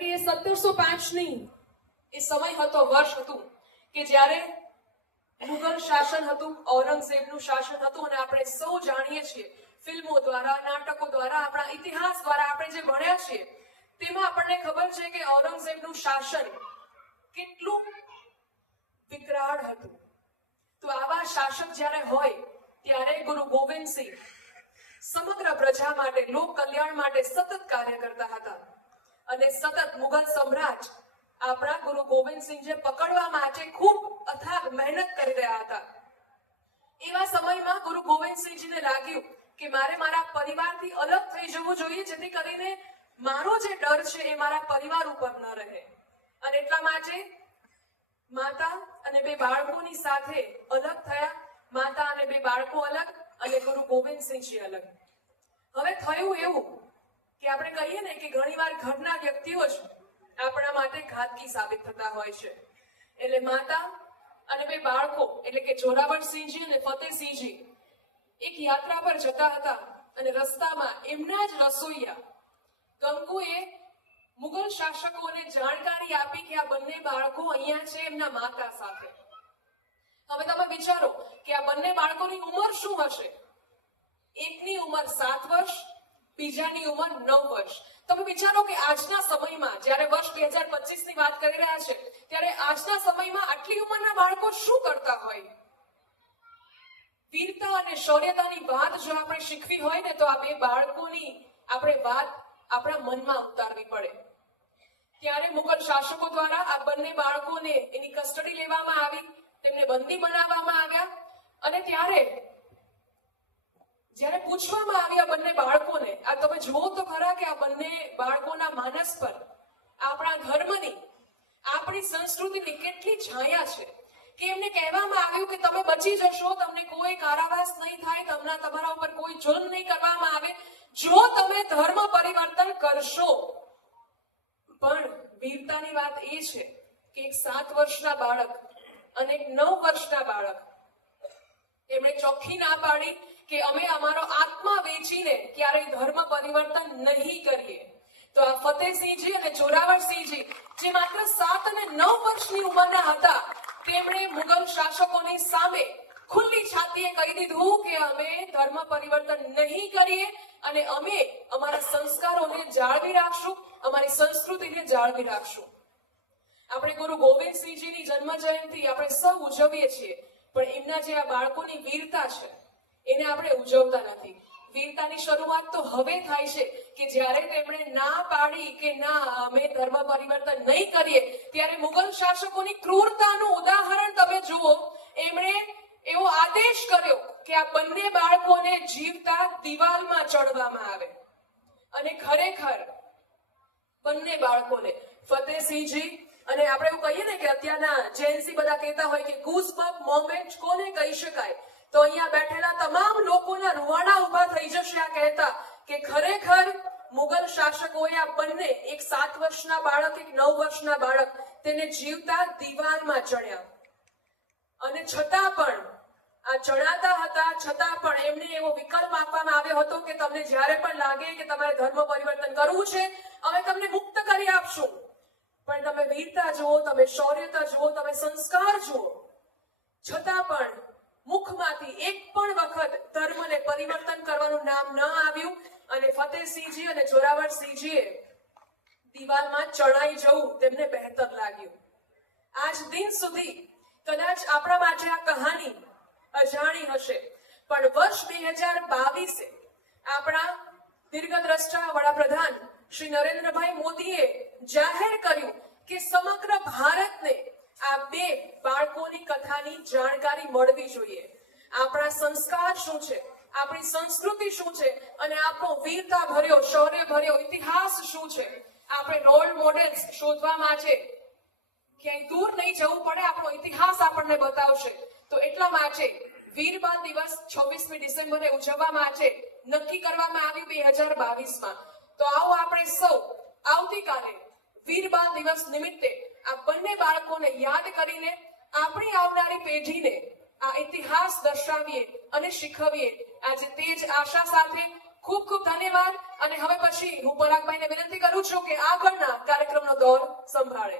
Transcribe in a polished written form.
કે એ 1705ની એ સમય હતો, વર્ષ હતું કે જ્યારે મુગલ શાસન હતું, ઔરંગઝેબનું શાસન હતું. અને આપણે સૌ જાણીએ છીએ ફિલ્મો દ્વારા, નાટકો દ્વારા, આપણા ઇતિહાસ દ્વારા આપણે જે ભણ્યા છીએ તેમાં આપણને ખબર છે કે ઔરંગઝેબનું શાસન કેટલું વિકરાળ હતું. તો આવા શાસક જ્યારે હોય ત્યારે ગુરુ ગોવિંદસિંહ સમગ્ર પ્રજા માટે, લોક કલ્યાણ માટે સતત કાર્ય કરતા હતા. અને સતત મુગલ સમ્રાટ આપણા ગુરુ ગોવિંદસિંહને પકડવા માટે ખૂબ અથાગ મહેનત કરી રહ્યા હતા. એવા સમયમાં ગુરુ ગોવિંદસિંહજીને લાગ્યું કે મારે મારા પરિવારથી અલગ થઈ જવું જોઈએ, જેથી કરીને મારો જે ડર છે એ મારા પરિવાર ઉપર ન રહે. અને એટલા માટે માતા અને બે બાળકોની સાથે અલગ થયા. માતા અને બે બાળકો અલગ અને ગુરુ ગોવિંદસિંહજી અલગ. હવે થયું એવું કે આપણે કહીએ ને કે ઘણીવાર ઘરના વ્યક્તિઓ જ આપણા માટે ઘાતકી સાબિત થતા હોય છે. એટલે માતા અને બે બાળકો એટલે કે જોરાવરસિંહજી અને ફતેહસિંહજી એક યાત્રા પર જતા હતા અને રસ્તામાં એમના જ રસોઈયા ગંગુએ મુગલ શાસકોને જાણકારી આપી કે આ બંને બાળકો અહીંયા છે એમના માતા સાથે. હવે તમે વિચારો કે આ બંને બાળકોની ઉંમર શું હશે? એકની ઉંમર 7 વર્ષ, બીજાની ઉંમર 9 વર્ષ. તમે વિચારો કે આજના સમયમાં, જ્યારે વર્ષ 2025 ની વાત કરી રહ્યા છે, ત્યારે આજના સમયમાં આટલી ઉંમરના બાળકો શું કરતા હોય? વીરતા અને શૌર્યતાની વાત જો આપણે શીખવી હોય ને તો આ બે બાળકોની આપણે વાત આપણા મનમાં ઉતારવી પડે. ત્યારે મુગલ શાસકો દ્વારા આ બંને બાળકોને એની કસ્ટડી લેવામાં આવી, તેમને બંદી બનાવવામાં આવ્યા. અને ત્યારે જ્યારે પૂછવામાં આવ્યા બંને બાળકોને, આ તમે જુઓ તો ખરા કે આ બંને બાળકોના માનસ પર આપણા ધર્મની, આપણી સંસ્કૃતિની કેટલી છાયા છે. કે એમને કહેવામાં આવ્યું કે તમે બચી જશો, તમને કોઈ કારાવાસ નહીં થાય, તમારા ઉપર કોઈ જુલ્મ નહીં કરવામાં આવે જો તમે ધર્મ પરિવર્તન કરશો. પણ વીરતાની વાત એ છે કે એક 7 વર્ષના બાળક અને એક 9 વર્ષના બાળક એમણે ચોખ્ખી ના પાડી કે અમે અમારો આત્મા વેચીને ક્યારેય ધર્મ પરિવર્તન નહીં કરીએ. તો આ ફતેહસિંહજી અને જોરાવરસિંહજી જે માત્ર 7 અને 9 વર્ષની ઉંમરના હતા, તેમણે મુગલ શાસકોની સામે ખુલ્લી છાતીએ કહી દીધું કે અમે ધર્મ પરિવર્તન નહીં કરીએ અને અમે અમારા સંસ્કારોને જાળવી રાખશું, અમારી સંસ્કૃતિને જાળવી રાખશું. આપણે ગુરુ ગોવિંદસિંહજીની જન્મ જયંતિ આપણે સૌ ઉજવીએ છીએ, પણ એમના જે આ બાળકોની વીરતા છે એને આપણે ઉજવતા નથી. વીરતાની શરૂઆત તો હવે થાય છે કે જ્યારે તેમણે ના પાડી કે ના અમે ધર્મ પરિવર્તન નહીં કરીએ, ત્યારે મુગલ શાસકોની ક્રૂરતાનું ઉદાહરણ તમે જુઓ. એમણે એવો આદેશ કર્યો કે આ બંને બાળકોને જીવતા દિવાલમાં ચડવામાં આવે. અને ખરેખર બંને બાળકોને, ફતેહસિંહજી અને આપણે એવું કહીએ ને કે અત્યારના જેન્સી બધા કહેતા હોય કે ગૂઝબમ્પ મોમેન્ટ કોને કહી શકાય, તો અહીંયા બેઠેલા તમામ લોકોના રૂવાડા ઉભા થઈ જશે આ કહેતા કે ખરેખર મુગલ શાસકોએ આ બંને, એક 7 વર્ષના બાળક, એક 9 વર્ષના બાળક, તેને જીવતા દિવાલમાં ચડ્યા. અને છતાં પણ આ ચડાતા હતા, છતાં પણ એમને એવો વિકલ્પ આપવામાં આવ્યો હતો કે તમને જ્યારે પણ લાગે કે તમારે ધર્મ પરિવર્તન કરવું છે, અમે તમને મુક્ત કરી આપશું, પણ તમે વીરતા જુઓ, તમે શૌર્યતા જુઓ, તમે સંસ્કાર જુઓ. છતાં પણ મુખમાંથી એક પણ વખત ધર્મને પરિવર્તન કરવાનું નામ ન આવ્યું. અને ફતેહસિંહજી અને જોરાવરસિંહજીએ દિવાલમાં ચડાઈ જવું તેમને બહેતર લાગ્યું. આજ દિન સુધી કદાચ આપણા માટે આ કહાની અજાણી હશે, પણ વર્ષ 2022 આપણા દીર્ઘદ્રષ્ટા વડાપ્રધાન શ્રી નરેન્દ્રભાઈ મોદીએ જાહેર કર્યું કે સમગ્ર ભારતને આ બે બાળકોની કથાની જાણકારી મળવી જોઈએ. આપણા સંસ્કાર શું છે, આપણી સંસ્કૃતિ શું છે અને આપણો વીરતા ભર્યો, શૌર્ય ભર્યો ઇતિહાસ શું છે. આપણે રોલ મોડેલ્સ શોધવા માટે ક્યાંય દૂર નહીં જવું પડે, આપણો ઇતિહાસ આપણને બતાવશે. તો એટલા માટે વીર બાલ દિવસ 26મી ડિસેમ્બરે ઉજવવા માટે નક્કી કરવામાં આવ્યું 2022માં. તો આવો આપણે સૌ આવતીકાલે વીર બાલ દિવસ નિમિત્તે આ બંને બાળકોને યાદ કરીને આપણી આવનારી પેઢીને આ ઇતિહાસ દર્શાવીએ અને શીખવીએ. આજે તે જ આશા સાથે ખૂબ ખૂબ ધન્યવાદ. અને હવે પછી હું પરાગભાઈને વિનંતી કરું છું કે આગળના કાર્યક્રમનો દોર સંભાળે.